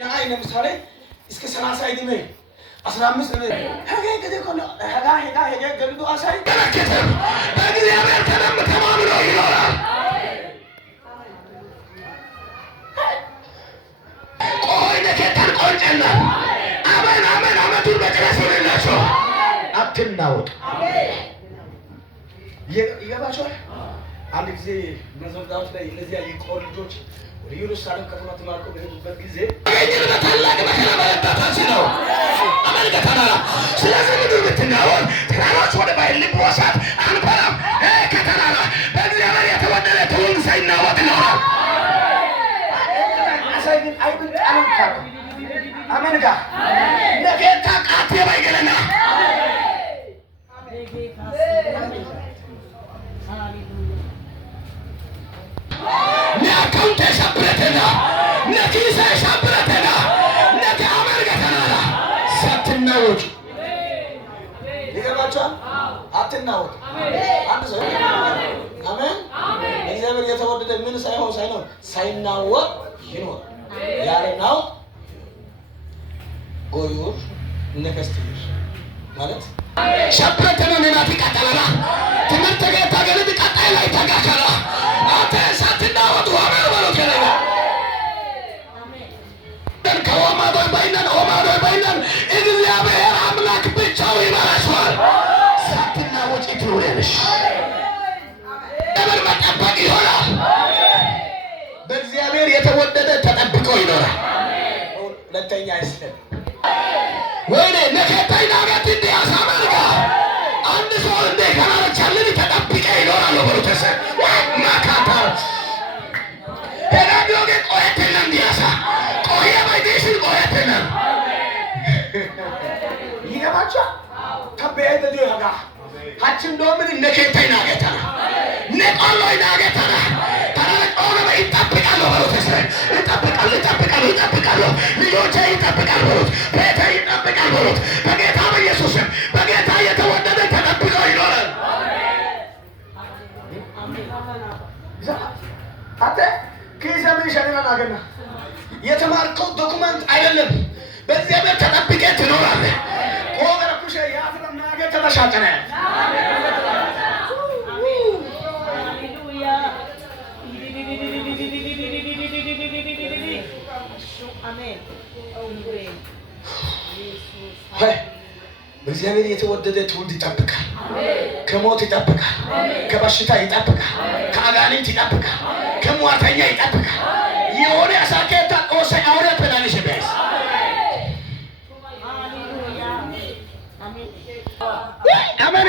አይ ለምሳሌ እስከ 30 እድሜ 15 እድሜ ሄገ ገልዶ አሳይ ተረከተም በእግዚአብሔር ተደም ተማምኖ ይኖራል። ቆይ ለከተር ቆንጨና አሜን አሜን አመቱን በቅረስ ወለላቸው አትናወጥ። ይገባቸዋል። አንድ ጊዜ መዘጋዎች ላይ እነዚያ የቆር ልጆች ወደ ኢየሩሳሌም ከተማ ተማርኮ በሄዱበት ጊዜ አገኘን በታላቅ መከራ በረታታችን ነው። አሜን ከተማራ ስለዚህ ምድር ብትናወጥ ተራሮች ወደ ባይል ልቦሳት አንፈራም። ከተራራ በእግዚአብሔር የተወደደ ትውልድ ሳይናወጥ ይኖራል። አሳይን አይብን ጣልንካ አሜን ጋ ለጌታ ቃት የባይገለና ነካውንተ ሻብረተና ነኪሰ ሻብረተና ነካ አመርገተና ሳትናወጥ ይገባችኋል። አትናወጥ። አንድ ሰው አሜን እግዚአብሔር የተወደደ ምን ሳይሆን ሳይናወጥ ይኖር ያለ ነው። ጎዩር ነከስቲር ማለት ሻብረተና ነናቲ ቀጠለላ ትምህርት ገታ ገለድ ቀጣይ ላይ ተጋከራ አተ ሳትናወጥ ወማር ባለው ከለጋ አሜን ከወማዶ ባይነን ወማዶ ባይነን እግዚአብሔር አምላክ ብቻው ይመራሻል። ሳትናወጥ ትኖሪያለሽ። አሜን መጠበቅ ይሆናል። በእግዚአብሔር የተወደደ ተጠብቆ ይኖራል። ሁለተኛ አይሰጥ ወይኔ ለከታይ ናገት እንዲያሳመርጋ አንድ ሰው እንደ ካላቻለን ተጠብቀ ይኖራል። ወሩተሰ ማካታ ሄዳዶገ ቆየተና እንዲያሳ ቆየ ባይዴሽን ቆየተና ይገባቻ ከበየተ ዲዮ ያጋ ሀችን ዶምን ነከታይ ናገተና ነቆሎይ ናገተና ታረቆነ ይጠብቃል። ወሩተሰ ይጠብቃል ልጆቼ ይጠብቃል። ቤተ ይጠብቃል። በጌታ በኢየሱስ በጌታ የተወደደ ተጠብቆ ይኖራል። አንተ ከዘመን ሸነና አገና የተማርከው ዶክመንት አይደለም። በእግዚአብሔር ተጠብቀህ ትኖራለህ። ኮገረኩሽ ያፍረና አገ ተበሻጠነ በእግዚአብሔር የተወደደ ትውልድ ይጠብቃል። ከሞት ይጠብቃል። ከበሽታ ይጠብቃል። ከአጋንንት ይጠብቃል። ከሟርተኛ ይጠብቃል። የሆነ አሳከታ ቆሰ አውሬ ተናንሽ ቢያስ አሜን